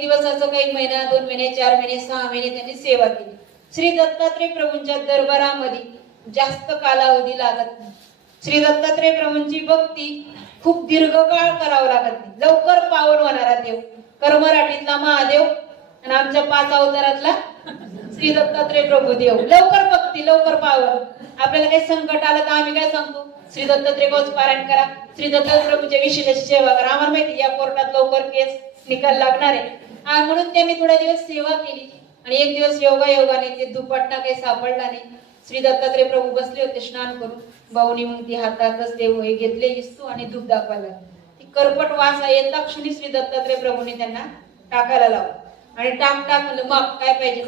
दिवसाचं काही महिना 2 महिने 4 महिने 6 महिने त्यांनी सेवा केली. श्री दत्तात्रय प्रभूंच्या दरबारामध्ये जास्त कालावधी लागत नाही. श्री दत्तात्रय प्रभूंची भक्ती खूप दीर्घकाळ करावं लागत नाही. लवकर पावन होणारा देव कर्मराटीतला महादेव आणि आमच्या 5 अवतारातला श्री दत्तात्रय प्रभू देव. लवकर भक्ती लवकर पावन. आपल्याला काही संकट आलं तर आम्ही काय सांगतो, श्री दत्तात्रय कवच पारायण करा, श्री दत्तात्रय प्रभूच्या विशेष सेवा करा. आम्हाला माहिती या कोर्टात लवकर केस निकाल लागणार आहे म्हणून त्यांनी थोड्या दिवस सेवा केली. आणि एक दिवस योगाने ते दुपट्टा काही सापडला नाही. श्री दत्तात्रय प्रभू बसले होते स्नान करून. भाऊनी मग ती हातातच ते वही घेतले इस्तू आणि धूप दाखवायला. ती करपट वास येता क्षणी श्री दत्तात्रय प्रभूंनी त्यांना टाकायला लावलं आणि टाकलं मग काय पाहिजे.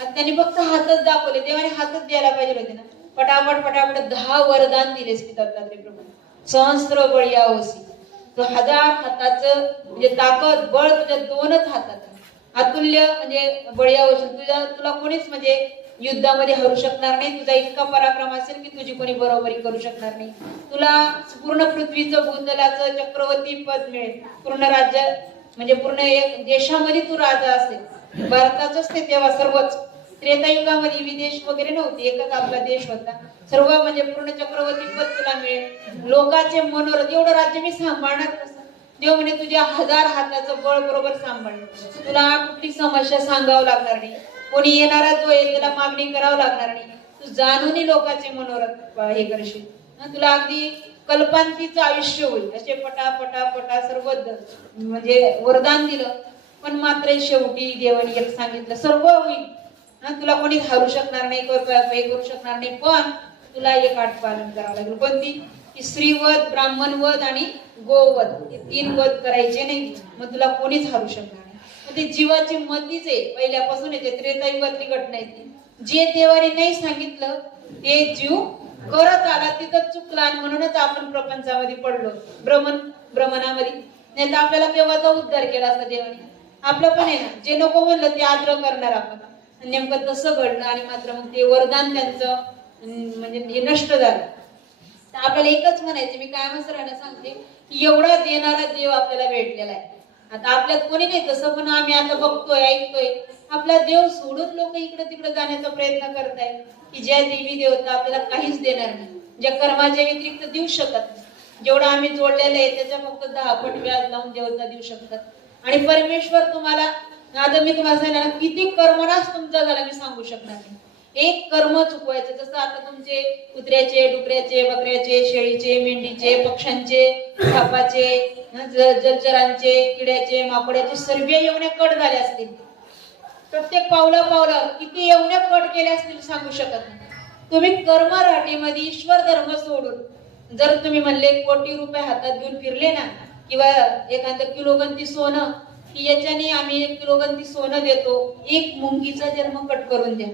आणि त्यांनी फक्त हातच दाखवले. देवाने हातच द्यायला पाहिजे होते ना. पटापट 10 वरदान दिले श्री दत्तात्रय प्रभू. सहस्त्र बळीया होसी. तो 1000 हाताचं म्हणजे ताकद बळ तुझ्या 2च हातात. अतुल्य म्हणजे बळीया होशील. तुला कोणीच म्हणजे युद्धामध्ये हरू शकणार नाही. तुझा इतका पराक्रम असेल की तुझी कोणी बरोबरी करू शकणार नाही. तुला पूर्ण पृथ्वीचं भूतलाचं चक्रवर्ती पद मिळेल. पूर्ण राज्य म्हणजे पूर्ण एक देशामध्ये तू राजा असेल. भारताचंच ते तेव्हा सर्वच त्रेतायुगामध्ये विदेश वगैरे नव्हते. एकच आपला देश होता. सर्व म्हणजे पूर्ण चक्रवर्ती पद तुला मिळेल. लोकांचे मनोरथ एवढं राज्य मी सांभाळणार कसं. देव म्हणे तुझ्या 1000 हाताचं बळ बरोबर सांभाळलं. तुला कुठली समस्या सांगावं लागणार नाही. कोणी येणारा जो आहे त्याला मागणी करावं लागणार नाही. तू जाणूनही लोकांचे मनोरथ हे करशील. तुला अगदी कल्पांतीचं आयुष्य होईल. असे पटा सर्व म्हणजे वरदान दिलं. पण मात्र शेवटी देवाने एक सांगितलं सर्व होईल. तुला कोणी हारू शकणार नाही, काही करू शकणार नाही. पण तुला एक अट पालन करावं लागेल. कोणती? की स्त्रीवध, ब्राह्मणवध आणि गोवध हे 3 वध करायचे नाही. मग तुला कोणीच हारू शकणार नाही. ते जीवाची मतीच आहे. पहिल्यापासून येते. त्रेतायुगातली घटना आहे ती. जे देवाने नाही सांगितलं ते जीव करत आला तिथं चुकला. आणि म्हणूनच आपण प्रपंचामध्ये पडलो भ्रमणामध्ये. नाही तर आपल्याला केव्हाचा उद्धार केला असता देवाने. आपलं पण आहे ना, जे नको म्हणलं ते आग्रह करणार आपण. नेमकं तसं घडलं. आणि मात्र मग ते वरदान त्यांचं म्हणजे हे नष्ट झालं. तर आपल्याला एकच म्हणायचं, मी कायम सरांना सांगते की एवढा देणारा देव आपल्याला भेटलेला आहे. आता आपल्यात कोणी नाही तसं, पण आम्ही आता बघतोय ऐकतोय आपला देव सोडून लोक इकडे तिकडे जाण्याचा प्रयत्न करतायत की ज्या देवी देवता आपल्याला काहीच देणार नाही, ज्या कर्माच्या व्यतिरिक्त देऊ शकत नाही. जेवढं आम्ही जोडलेलं आहे त्याच्या फक्त 10 पट व्याज लावून देवता देऊ शकतात. आणि परमेश्वर तुम्हाला आता मी तुम्हाला सांगणार किती कर्मनाश तुमचा झाला मी सांगू शकणार नाही. एक कर्म चुकवायचं. जसं आता तुमचे कुत्र्याचे, डुकऱ्याचे, बकऱ्याचे, शेळीचे, मेंढीचे, पक्ष्यांचे, सापाचे, जलचरांचे, किड्याचे, माकड्याचे सर्व एवढे कट झाले असतील. प्रत्येक पावला किती एवढे कट केले असतील सांगू शकत नाही. तुम्ही कर्मराटीमध्ये ईश्वर धर्म सोडून जर तुम्ही म्हणले कोटी रुपये हातात घेऊन फिरले ना, किंवा एखादं किलोगंती सोनं की याच्याने आम्ही 1 किलोगंती सोनं देतो, एक मुंगीचा जन्म कट करून द्या.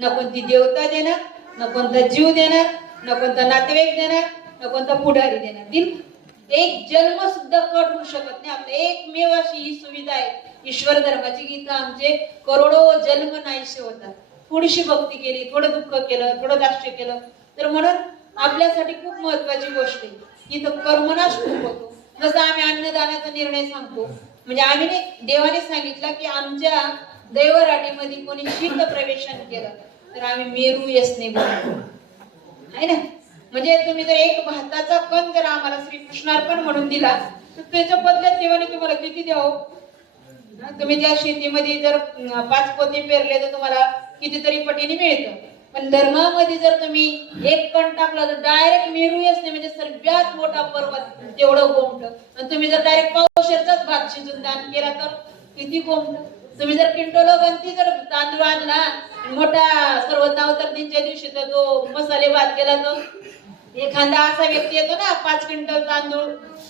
न कोणती देवता देणार, न कोणता जीव देणार, न कोणता नातेवाईक देणार, न कोणता पुढारी देणार. एक जन्म सुद्धा कट होऊ शकत नाही. आपल्या एकमेव अशी ही सुविधा आहे ईश्वर धर्माची की इथं आमचे करोडो जन्म नाहीसे होतात. थोडीशी भक्ती केली, थोडं दुःख केलं, थोडं दाक्ष्य केलं तर म्हणून आपल्यासाठी खूप महत्वाची गोष्ट आहे. इथं कर्मनाश खूप होतो. जसं आम्ही अन्नदानाचा निर्णय सांगतो, म्हणजे आम्ही देवाने सांगितलं की आमच्या दैवराटीमध्ये कोणी शीत प्रवेशन केलं तर आम्ही मेरू यसने बोलतो आहे ना. म्हणजे तुम्ही जर एक भाताचा कण जर आम्हाला श्रीकृष्णार्पण म्हणून दिला तर त्याच्या बदल्यात देवाने तुम्हाला किती द्यावं. तुम्ही त्या शेतीमध्ये जर 5 पोते पेरले तर तुम्हाला कितीतरी पटीने मिळतं. पण धर्मामध्ये जर तुम्ही 1 कण टाकला तर डायरेक्ट मेरू यसने म्हणजे सर्वात मोठा पर्वत तेवढं गोमट. आणि तुम्ही जर डायरेक्ट पावशेरचाच भात शिजून दान केला तर किती गोमट. तुम्ही जर किंटोलोगंती जर तांदूळ आणला मोठा सर्वज्ञावतरणीच्या दिवशी तर तो मसाले भात केला तर एखादा असा व्यक्ती येतो ना 5 क्विंटल तांदूळ,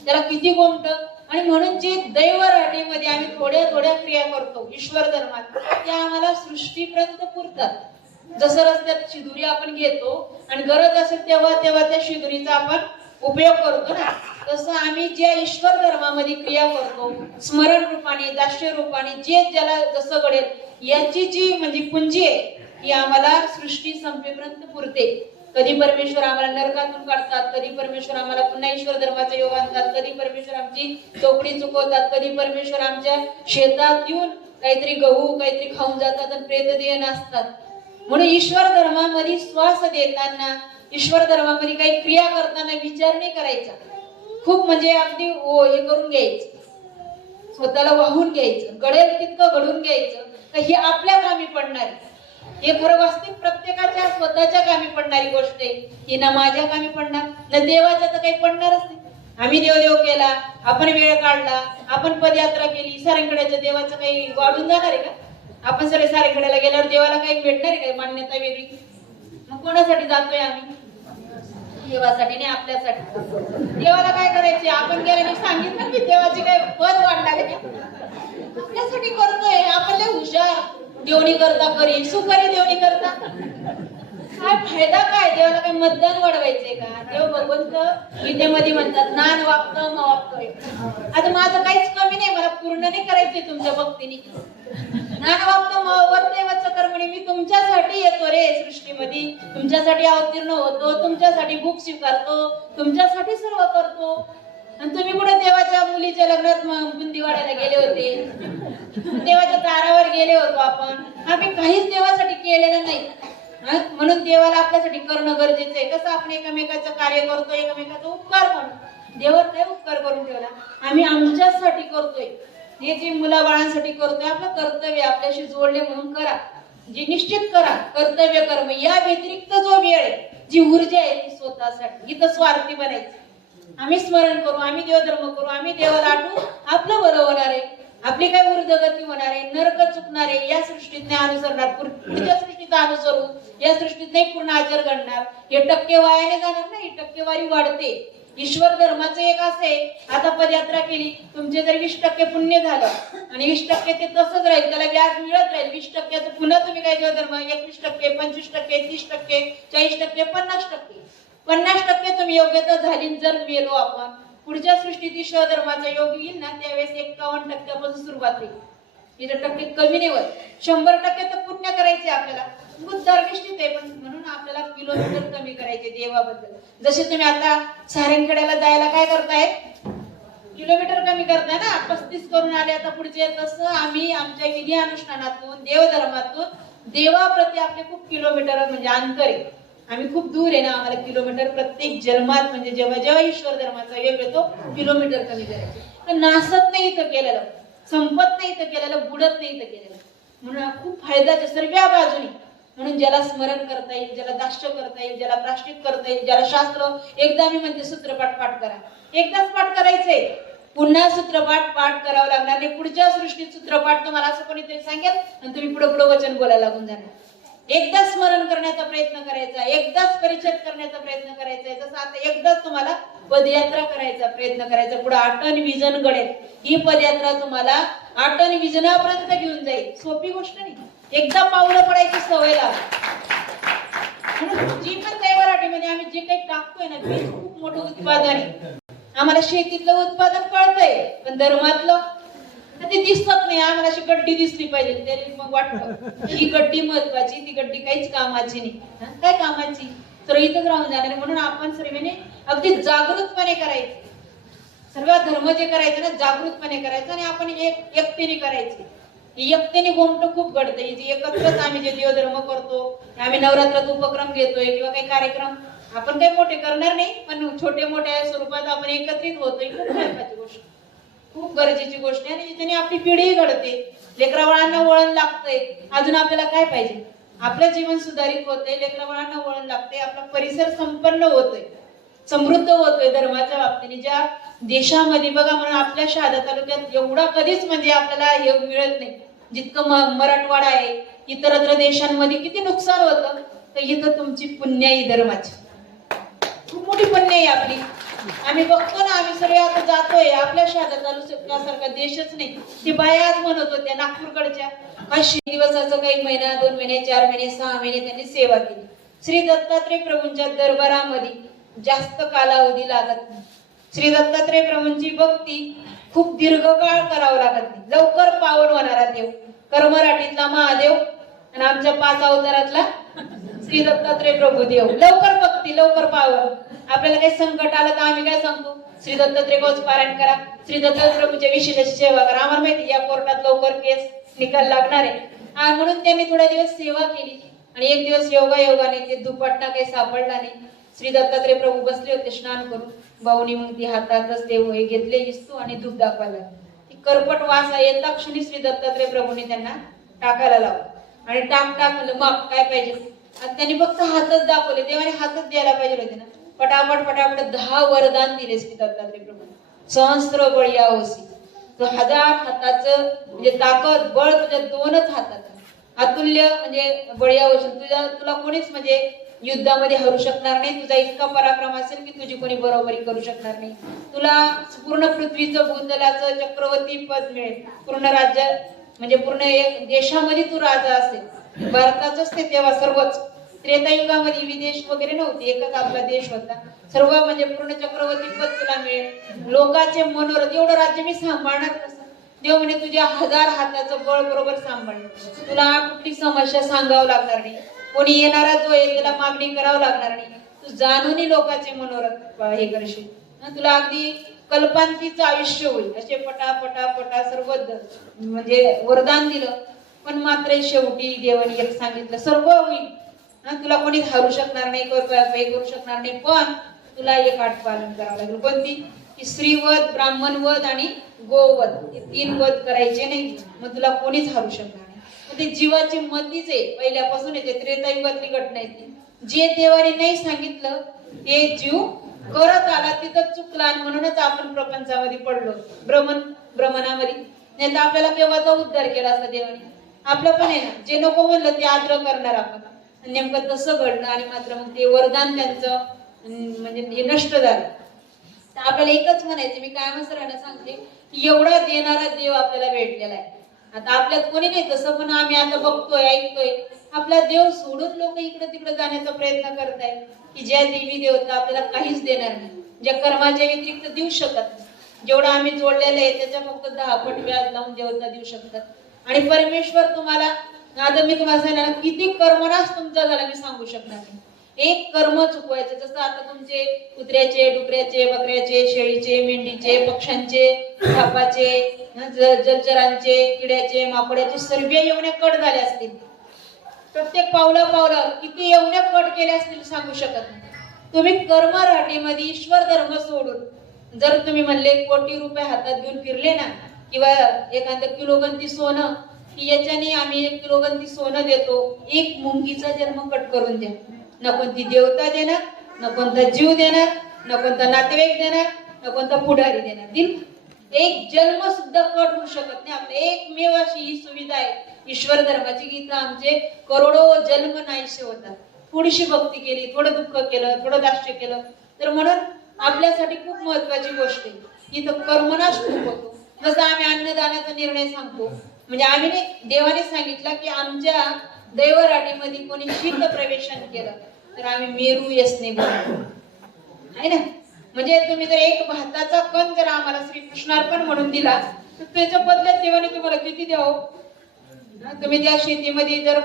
त्याला किती गोमट. आणि म्हणून जे दैवराटीमध्ये आम्ही थोड्या क्रिया करतो ईश्वर धर्मात त्या आम्हाला सृष्टीपर्यंत पुरतात. जसं रस्त्यात शिदुरी आपण घेतो आणि गरज असेल तेव्हा त्या शिदुरीचा आपण उपयोग करतो ना, तसं आम्ही ज्या ईश्वर धर्मामध्ये क्रिया करतो स्मरण रूपाने, दास्य रूपाने, जे ज्याला जसं घडेल याची जी म्हणजे पुंजी आहे ही आम्हाला सृष्टी संपेपर्यंत पुरते. कधी परमेश्वर आम्हाला नरकातून काढतात, कधी परमेश्वर आम्हाला पुन्हा ईश्वर धर्माचा योग आणतात, कधी परमेश्वर आमची चोपडी चुकवतात, कधी परमेश्वर आमच्या शेतात येऊन काहीतरी गहू काहीतरी खाऊन जातात आणि प्रेतदेह नसतात. म्हणून ईश्वर धर्मामध्ये श्वास देताना, ईश्वर धर्मामध्ये काही क्रिया करताना विचार नाही करायचा. खूप म्हणजे अगदी हे करून घ्यायचं, स्वतःला वाहून घ्यायचं, घडेल तितकं घडून घ्यायचं. तर ही आपल्या कामी पडणारी, हे खरं वास्तविक प्रत्येकाच्या स्वतःच्या कामी पडणारी गोष्ट आहे. ही ना माझ्या कामी पडणार ना देवाच्या तर काही पडणारच नाही. आम्ही देवदेव केला, आपण वेळ काढला, आपण पदयात्रा केली, सारंगखेड्याच्या देवाचं काही वाढून जाणार आहे का? आपण सगळे सारंगखेड्याला गेल्यावर देवाला काही भेटणार आहे का? मान्यता वेगळी. मग कोणासाठी जातोय आम्ही? देवासाठी नाही, आपल्यासाठी. देवाला काय करायचे? आपण गेल्याने सांगितलं की देवाची काय पद वाढणार आहे? आपल्यासाठी करतोय. आपण लय हुशार, देवणी करता करी, सुपारी देवणी करता, काय फायदा काय? देवाला काही मतदान वाढवायचंय का? देव भगवंत गीतेमध्ये म्हणतात नान वागतं म वागतोय. आता माझं काहीच कमी नाही, मला पूर्ण नाही करायचंय तुमच्या भक्तीने. नान वागतं म वर्तेवच कर्मणी, मी तुमच्यासाठी येतो रे सृष्टीमध्ये, तुमच्यासाठी अवतीर्ण होतो, तुमच्यासाठी भूक स्वीकारतो, तुमच्यासाठी सर्व करतो. आणि तुम्ही कुठे देवाच्या मुलीच्या लग्नात बुंदी वाढायला गेले होते, देवाच्या दारावर गेले होतो आपण. आम्ही काहीच देवासाठी केलेलं नाही. म्हणून देवाला आपल्यासाठी करणं गरजेचं आहे. कसं आपण एकमेकाचं कार्य करतो, एकमेकाचा उपकार म्हणून. देवावर काय उपकार करून ठेवला? आम्ही आमच्यासाठी करतोय. हे जे मुलाबाळांसाठी करतोय, आपलं कर्तव्य आपल्याशी जोडले म्हणून करा, जे निश्चित करा. कर्तव्य कर्म या व्यतिरिक्त जो वेळ आहे, जी ऊर्जा आहे ती स्वतःसाठी. इथं स्वार्थी बनायचं. आम्ही स्मरण करू, आम्ही देवधर्म करू, आम्ही देवाला आठवू, आपलं बरं होणार आहे, आपली काय ऊर्ध्वगती होणार आहे, नरक चुकणार आहे. या सृष्टीत नाही अनुसरणार, पुढच्या सृष्टीत अनुसरू, या सृष्टीत नाही पूर्ण आचर घडणार. हे टक्के वायाने जाणार नाही, टक्केवारी वाढते. ईश्वर धर्माचं एक असे, आता पदयात्रा केली, तुमचे जर 20% पुण्य झालं आणि 20% ते तसंच राहील, त्याला व्याज मिळत राहील. 20% पुन्हा तुम्ही काय देवधर्म 21%, 25%, 30%, 40%, 50%. 50% तुम्ही योग्यता झाली. जर मेलो आपण, पुढच्या सृष्टीत ईश्वर धर्माचा योग येईल ना, त्यावेळेस 51% सुरुवात होईल. इथं टक्के कमी नाही होत. 100% तर पुण्य करायचे आपल्याला. दरविष्टीत आहे, पण म्हणून आपल्याला किलोमीटर कमी करायचे देवाबद्दल. जसे तुम्ही आता सारंगखेड्याला जायला काय करताय? किलोमीटर कमी करताय ना. 35 करून आले आता पुढचे. तसं आम्ही आमच्या विधी अनुष्ठानातून, देवधर्मातून देवाप्रती आपले खूप किलोमीटर म्हणजे अंतर आहे. आम्ही खूप दूर आहे ना, आम्हाला किलोमीटर प्रत्येक जन्मात म्हणजे जेव्हा जेव्हा ईश्वर धर्माचा योग येतो किलोमीटर कमी करायचे. तर नासत नाही इथं केलेलं, संपत नाही इथं केलेलं, बुडत नाही इथं केलेलं. म्हणून खूप फायदा सर्व बाजूनी. म्हणून ज्याला स्मरण करता येईल, ज्याला दाष्य करता येईल, ज्याला प्राश्चित करता येईल, ज्याला शास्त्र एकदा मी म्हणते सूत्रपाठ पाठ करा. एकदाच पाठ करायचंय, पुन्हा सूत्रपाठ पाठ करावं लागणार नाही. पुढच्या सृष्टीत सूत्रपाठ तुम्हाला असं कोणीतरी सांगेल आणि तुम्ही पुढे पुढे वचन बोलायला लागून जाणार. एकदाच स्मरण करण्याचा प्रयत्न करायचा, एकदाच परिचय करण्याचा प्रयत्न करायचा. जसं आता एकदाच तुम्हाला पदयात्रा करायचा प्रयत्न करायचा, पुढे आटन विजन घडेल. ही पदयात्रा तुम्हाला आटन विजनापर्यंत घेऊन जाईल. सोपी गोष्ट नाही. एकदा पावलं पडायची सवय लागते. म्हणून जी पण दैवराटीमध्ये आम्ही जे काही टाकतोय ना, ते खूप मोठं उत्पादन आहे. आम्हाला शेतीतलं उत्पादन कळतंय, पण धर्मातलं ते दिसत नाही. आम्हाला अशी गड्डी दिसली पाहिजे, तरी मग वाटतं ही गड्डी महत्वाची, ती गड्डी काहीच कामाची नाही. काय कामाची? तर इथंच राहून जाणार. म्हणून आपण सर्वांनी अगदी जागृतपणे करायचं. सर्व धर्म जे करायचं ना, जागृतपणे करायचं आणि आपण एकतेने करायचे. एकतेने गोमट खूप घडते. एकत्रच आम्ही जे देवधर्म करतो, आम्ही नवरात्रात उपक्रम घेतोय किंवा काही कार्यक्रम आपण काही मोठे करणार नाही, पण छोटे मोठ्या स्वरूपात आपण एकत्रित होतोय. खूप महत्वाची गोष्ट, खूप गरजेची गोष्ट आहे. आणि त्याने आपली पिढी घडते, लेकराबाळांना वळण लागतंय. अजून आपल्याला काय पाहिजे? आपलं जीवन सुधारित होतंय, लेकराबाळांना वळण लागते, आपला परिसर संपन्न होतोय, समृद्ध होतोय धर्माच्या बाबतीने. ज्या देशामध्ये बघा, म्हणून आपल्या शहादा तालुक्यात एवढा कधीच म्हणजे आपल्याला हे मिळत नाही जितकं मराठवाडा आहे. इतरत्र देशांमध्ये किती नुकसान होतं, तर इथं तुमची पुण्याई धर्माची खूप मोठी पुण्याई आपली. आम्ही बघतो ना, आम्ही सगळे आता जातोय. आपल्या शहादा तालुक्यासारखा देशच नाही. ती बाया आज म्हणत होत्या नागपूरकडच्या, 500 दिवसाचं काही महिना, 2 महिने, 4 महिने, 6 महिने त्यांनी सेवा केली. श्री दत्तात्रय प्रभूंच्या दरबारामध्ये जास्त कालावधी लागत नाही. श्री दत्तात्रय प्रभूंची भक्ती खूप दीर्घकाळ करावं लागत नाही. लवकर पावन होणारा देव, कर्मराटीतला महादेव आणि आमच्या 5 अवतारातला श्री दत्तात्रय प्रभू देव. लवकर भक्ती, लवकर पावन. आपल्याला काही संकट आलं तर आम्ही काय सांगतो? श्री दत्तात्रय गोच पारायण करा, श्री दत्तात्रय प्रभूच्या विशेष सेवा करा. आम्हाला माहिती या कोर्टात लवकर केस निकाल लागणार आहे. आणि म्हणून त्यांनी थोड्या दिवस सेवा केली आणि एक दिवस योगायोगाने ते दुपट्टा काही सापडला नाही. श्री दत्तात्रय प्रभू बसले होते स्नान करून. भाऊनी मग ती हातातच ते हे घेतले इस्तू आणि धूप दाखवायला. ती करपट वास येता क्षणी श्री दत्तात्रय प्रभूंनी त्यांना टाकायला लावलं आणि टाक म्हणलं मग काय पाहिजे. आणि त्यांनी फक्त हातच दाखवले. देवाने हातच द्यायला पाहिजे होते ना. पटापट 10 वरदान दिले श्री दत्तात्रय प्रभू. सहस्त्र बळीया होसी. तो 1000 हाताचं म्हणजे ताकद बळ तुझ्या 2च हातात. अतुल्य म्हणजे बळीया होशील. तुला कोणीच म्हणजे युद्धामध्ये हरू शकणार नाही. तुझा इतका पराक्रम असेल की तुझी कोणी बरोबरी करू शकणार नाही. तुला पूर्ण पृथ्वीचं भूतलाचं चक्रवर्ती पद मिळेल. पूर्ण राज्य म्हणजे पूर्ण एक देशामध्ये तू राजा असेल. भारताचंच ते तेव्हा सर्वच त्रेतायुगामध्ये विदेश वगैरे नव्हते. एकच आपला देश होता. सर्व म्हणजे पूर्ण चक्रवर्ती पद तुला मिळेल. लोकांचे मनोरथ एवढं राज्य मी सांभाळणार कसं. देव म्हणे तुझ्या 1000 हाताचं बळ बरोबर सांभाळणं. तुला कुठली समस्या सांगावं लागणार नाही. कोणी येणारा जो आहे त्याला मागणी करावं लागणार नाही. तू जाणून लोकांचे मनोरथ हे करशील. तुला अगदी कल्पांतीचं आयुष्य होईल. असे पटा सर्व म्हणजे वरदान दिलं. पण मात्र शेवटी देवाने एक सांगितलं सर्व होईल. तुला कोणी हारू शकणार नाही, काही करू शकणार नाही. पण तुला एक अट पालन करावं लागेल. कोणती? की स्त्रीवध, ब्राह्मणवध आणि गोवध हे 3 वध करायचे नाही. मग तुला कोणीच हारू शकणार नाही. ते जीवाची मतीच आहे. पहिल्यापासून येते. त्रेतायुगातली घटना आहे. जे देवाने नाही सांगितलं ते जीव करत आला तिथं चुकला. आणि म्हणूनच आपण प्रपंचामध्ये पडलो भ्रमणामध्ये. नाही तर आपल्याला केव्हाचा उद्धार केला असता देवाने. आपलं पण आहे ना. जे नको म्हणलं ते आग्रह करणार आपण. नेमकं तसं घडलं आणि मात्र मग ते वरदान त्यांचं म्हणजे हे नष्ट झालं. तर आपल्याला एकच म्हणायचं. मी काय सरांना सांगते की एवढा देणारा देव आपल्याला भेटलेला आहे. आता आपल्यात कोणी नाही तसं. पण आम्ही आता बघतोय ऐकतोय आपला देव सोडून लोक इकडे तिकडे जाण्याचा प्रयत्न करतायत. की ज्या देवी देवता आपल्याला काहीच देणार नाही. ज्या कर्माच्या व्यतिरिक्त देऊ शकत नाही. जेवढं आम्ही जोडलेलं आहे त्याच्या फक्त 10 पट व्याज लावून देवता देऊ शकतात. आणि परमेश्वर तुम्हाला आता मी तुम्हाला सांगितलं किती कर्मनाश तुमचा झाला मी सांगू शकणार नाही. एक कर्म चुकवायचं. जसं आता तुमचे कुत्र्याचे, डुकऱ्याचे, बकऱ्याचे, शेळीचे, मेंढीचे, पक्ष्यांचे, सापाचे, जलचरांचे, किड्याचे, माकडाचे सर्व येवण्या कट झाले असतील. प्रत्येक पावला किती येवण्या कट केल्या असतील सांगू शकत नाही. तुम्ही कर्मराटीमध्ये ईश्वर धर्म सोडून जर तुम्ही म्हणले कोटी रुपये हातात घेऊन फिरले ना, किंवा एखादं किलोगंती सोनं की याच्याने आम्ही 1 किलोगंती सोनं देतो. एक मुंगीचा जन्म कट करून द्या. न कोणती देवता देणार, न कोणता जीव देणार, न कोणता नातेवाईक देणार, न कोणता पुढारी देणार. दिल एक जन्म सुद्धा कट होऊ शकत नाही. आपल्या एकमेव अशी ही सुविधा आहे ईश्वर धर्माची की इथं आमचे करोडो जन्म नाहीसे होतात. थोडीशी भक्ती केली, थोडं दुःख केलं, थोडं दाक्ष्य केलं तर म्हणून आपल्यासाठी खूप महत्वाची गोष्ट आहे. इथं कर्मनाश खूप होतो. जसं आम्ही अन्नदानाचा निर्णय सांगतो. म्हणजे आम्ही देवाने सांगितलं की आमच्या दैवराटीमध्ये कोणी शीत प्रवेशन केलं तर आम्ही मेरू यसने बोलतो आहे ना. म्हणजे तुम्ही जर एक भाताचा कण जर आम्हाला श्रीकृष्णार्पण म्हणून दिला तर त्याच्या बदल्यात देवाने तुम्हाला किती द्यावं. तुम्ही त्या शेतीमध्ये जर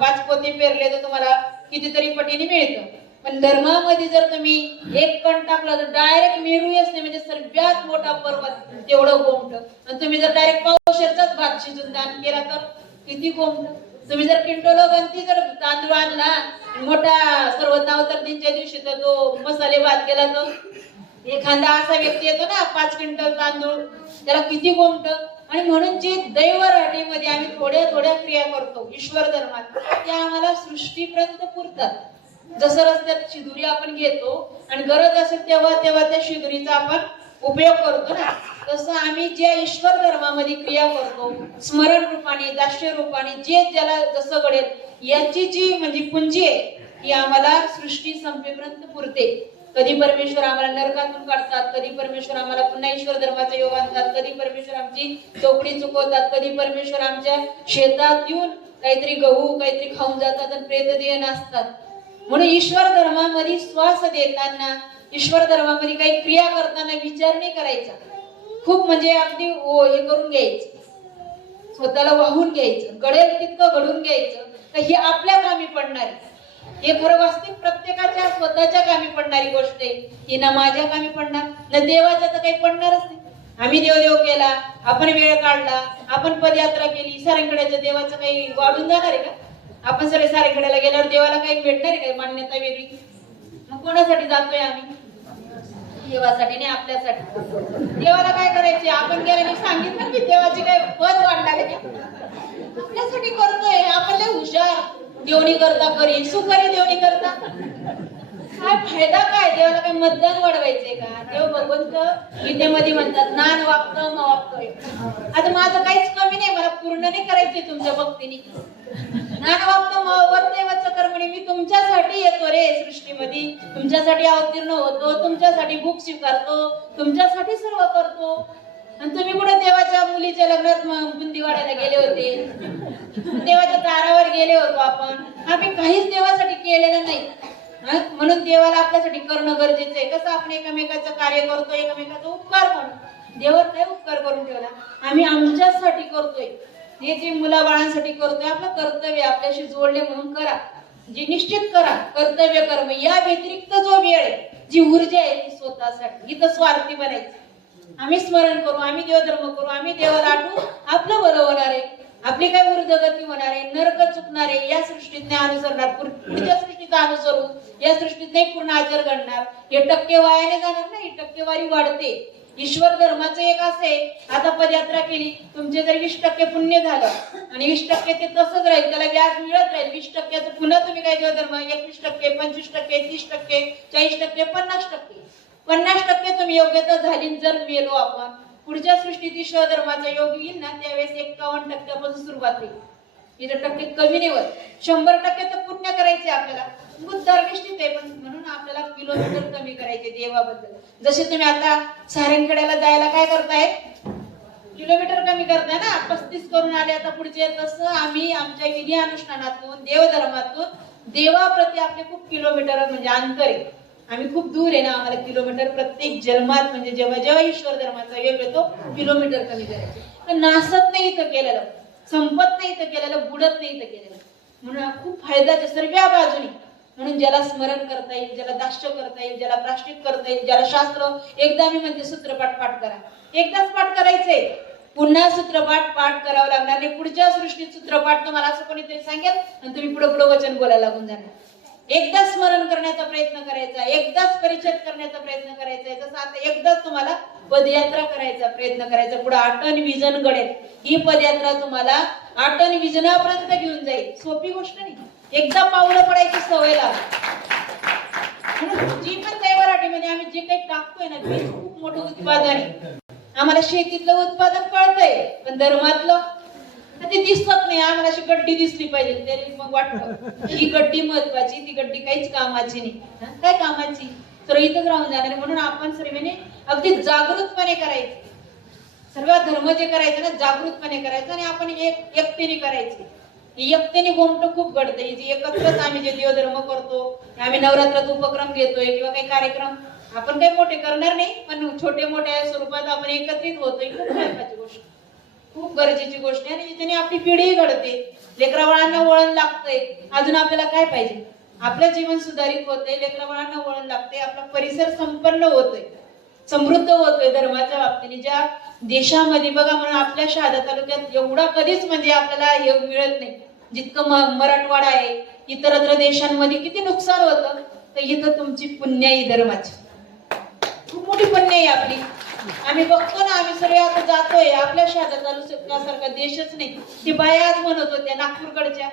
5 पोते पेरले तर तुम्हाला कितीतरी पटीने मिळतं. पण धर्मामध्ये जर तुम्ही 1 कण टाकलं तर डायरेक्ट मेरू यसने म्हणजे सर्वात मोठा पर्वत तेवढं गोमट. आणि तुम्ही जर डायरेक्ट पावशेरचाच भात शिजून दान केला तर किती गोमट. तुम्ही जर किंटोला गंती जर तांदूळ आणला मोठा सर्वज्ञावतार दिनच्या दिवशी तर तो मसाले भात केला तर एखादा असा व्यक्ती येतो ना 5 क्विंटल तांदूळ त्याला किती गोमट. आणि म्हणून जे दैवराटीमध्ये आम्ही थोड्या क्रिया करतो ईश्वर धर्मात त्या आम्हाला सृष्टीपर्यंत पुरतात. जसं रस्त्यात शिदुरी आपण घेतो आणि गरज असेल तेव्हा त्या शिदुरीचा आपण उपयोग करतो ना, तसं आम्ही ज्या ईश्वर धर्मामध्ये क्रिया करतो स्मरण रूपाने, दास्य रूपाने जे ज्याला जसं घडेल याची जी म्हणजे पुंजी आहे ही आम्हाला सृष्टी संपेपर्यंत पुरते. कधी परमेश्वर आम्हाला नरकातून काढतात, कधी परमेश्वर आम्हाला पुन्हा ईश्वर धर्माचा योग आणतात, कधी परमेश्वर आमची चौकडी चुकवतात, कधी परमेश्वर आमच्या शेतात येऊन काहीतरी गहू काहीतरी खाऊन जातात आणि प्रेतदेह नसतात. म्हणून ईश्वर धर्मामध्ये श्वास देताना ईश्वर धर्मामध्ये काही क्रिया करताना विचार नाही करायचा. खूप म्हणजे अगदी हे करून घ्यायचं, स्वतःला वाहून घ्यायचं, घडेल तितकं घडून घ्यायचं. ही आपल्या कामी पडणारी हे खरं वास्तविक प्रत्येकाच्या स्वतःच्या कामी पडणारी गोष्ट आहे. ही ना माझ्या कामी पडणार ना देवाच्या तर काही पडणारच नाही. आम्ही देवदेव केला, आपण वेळ काढला, आपण पदयात्रा केली, सारंगखेड्याच्या देवाचं काही वाढून जाणार आहे का? आपण सगळे सारंगखेड्याला गेल्यावर देवाला काही भेटणार आहे का? मान्यता वेगळी. मग कोणासाठी जातोय आम्ही? देवासाठी नाही, आपल्यासाठी. देवाला काय करायचे? आपण गेल्याने सांगितलं की देवाची काय पद वाढणार आहे का? आपल्यासाठी करतोय. आपण लय हुशार, देवणी करता खरी, सुखरी देवणी करता. काय फायदा काय? देवाला काय मतदान वाढवायचंय का? देव भगवंत गीतेमध्ये म्हणतात नान वागतं म वागतोय. आता माझं काहीच कमी नाही, मला पूर्ण नाही करायचंय तुमच्या भक्तीने. नान वागतं म वर्तैवच कर्मणी, मी तुमच्यासाठी येतो रे सृष्टीमध्ये, तुमच्यासाठी अवतीर्ण होतो, तुमच्यासाठी भूक स्वीकारतो, तुमच्यासाठी सर्व करतो. आणि तुम्ही कुठे देवाच्या मुलीच्या लग्नात बुंदी वाढायला गेले होते, देवाच्या दारावर गेले होतो आपण. आम्ही काहीच देवासाठी केलेलं नाही. म्हणून देवाला आपल्यासाठी करणं गरजेचं आहे. कसं आपण एकमेकाचं कार्य करतो, एकमेकाचा उपकार करू. देवावर काय उपकार करून ठेवला? आम्ही आमच्यासाठी करतोय. हे जे मुलाबाळांसाठी करतोय, आपलं कर्तव्य आपल्याशी जोडले म्हणून करा. जे निश्चित करा कर्तव्य कर्म. या व्यतिरिक्त जो वेळ आहे, जी ऊर्जा आहे ती स्वतःसाठी. इथं स्वार्थी बनायचं. आम्ही स्मरण करू, आम्ही देवधर्म करू, आम्ही देवाला आठवू, आपलं बरं होणार आहे, आपली काय ऊर्ध्वगती होणार आहे, नरक चुकणार आहे. या सृष्टीत नाही अनुसरणार, पुढच्या सृष्टीचा अनुसरू, या सृष्टीत नाही पूर्ण आचर घडणार. हे टक्के वायाने जाणार नाही, टक्केवारी वाढते. ईश्वर धर्माचं एक असे, आता पदयात्रा केली, तुमचे जर 20% पुण्य झालं आणि 20% ते तसंच राहील, त्याला व्याज मिळत राहील. 20%चं पुन्हा तुम्ही काय देवधर्म, 21%, 25%, 30%, 40%, 50%. 50% तुम्ही योग्यता झाली. जर मेलो आपण, पुढच्या सृष्टीत ईश्वर धर्माचा योग येईल ना, त्यावेळेस 51% सुरुवात होईल. इथे टक्के कमी नाही होत. 100% तर पुण्य करायचे आपल्याला. बुद्धार निश्चित आहे, पण म्हणून आपल्याला किलोमीटर कमी करायचे देवाबद्दल. जसे तुम्ही आता सारंगखेड्याला जायला काय करताय? किलोमीटर कमी करताय ना. 35 करून आले आता पुढचे. तसं आम्ही आमच्या विधी अनुष्ठानातून, देवधर्मातून देवाप्रती आपले खूप किलोमीटर म्हणजे अंतर आहे. आम्ही खूप दूर आहे ना, आम्हाला किलोमीटर प्रत्येक जन्मात म्हणजे जेव्हा जेव्हा ईश्वर धर्माचा योग येतो किलोमीटर कमी करायचे. तर नासत नाही इथं केलेलं, संपत नाही इथं केलेलं, बुडत नाही इथं केलेलं. म्हणून खूप फायदाचे सर्व बाजूनी. म्हणून ज्याला स्मरण करता येईल, ज्याला दास्य करता येईल, ज्याला प्राश्चित करता येईल, ज्याला शास्त्र एकदा मी म्हणते सूत्रपाठ पाठ करा. एकदाच पाठ करायचंय, पुन्हा सूत्रपाठ पाठ करावं लागणार नाही. पुढच्या सृष्टीत सूत्रपाठ तुम्हाला असं कोणीतरी सांगेल आणि तुम्ही पुढे पुढे वचन बोलायला लागून जाणार. एकदाच स्मरण करण्याचा प्रयत्न करायचा, एकदाच परिच्छेद करण्याचा प्रयत्न करायचा. जसं आता एकदाच तुम्हाला पदयात्रा करायचा प्रयत्न करायचा. पुढे आटन विजन घडेल. ही पदयात्रा तुम्हाला आटन विजनापर्यंत घेऊन जाईल. सोपी गोष्ट नाही. एकदा पावलं पडायची सवय लावा. जी पण दैवराटीमध्ये आम्ही जे काही टाकतोय ना, ते खूप मोठं उत्पादन आहे. आम्हाला शेतीतलं उत्पादन कळतंय, पण धर्मातलं ते दिसत नाही. आम्हाला अशी गड्डी दिसली पाहिजे, तरी मग वाटतं ही गड्डी महत्वाची, ती गड्डी काहीच कामाची नाही. काय कामाची? तर इथंच राहून जाणार. म्हणून आपण सर्वांनी अगदी जागृतपणे करायचं. सर्व धर्म जे करायचं ना, जागृतपणे करायचं आणि आपण एकतेने करायचे. एकतेने गोमट खूप घडते. जी एकत्रच आम्ही जे देवधर्म करतो, आम्ही नवरात्रात उपक्रम घेतोय किंवा काही कार्यक्रम आपण काही मोठे करणार नाही, पण छोटे मोठ्या स्वरूपात आपण एकत्रित होतोय. खूप महत्वाची गोष्ट, खूप गरजेची गोष्ट आहे. आणि ज्याने आपली पिढी घडते, लेकराबाळांना वळण लागतंय. अजून आपल्याला काय पाहिजे? आपलं जीवन सुधारित होतंय, लेकराबाळांना वळण लागते, आपला परिसर संपन्न होतोय, समृद्ध होतोय धर्माच्या बाबतीने. ज्या देशामध्ये बघा, म्हणून आपल्या शहादा तालुक्यात एवढा कधीच म्हणजे आपल्याला योग मिळत नाही जितकं मराठवाडा आहे. इतरत्र देशांमध्ये किती नुकसान होतं, तर इथं तुमची पुण्य आहे धर्माची. खूप मोठी पुण्य आहे आपली. आम्ही बघतो ना, आम्ही सगळे आता जातोय. आपल्या शहादा तालुक्यासारखा देशच नाही. ती बाया आज म्हणत होत्या नागपूरकडच्या,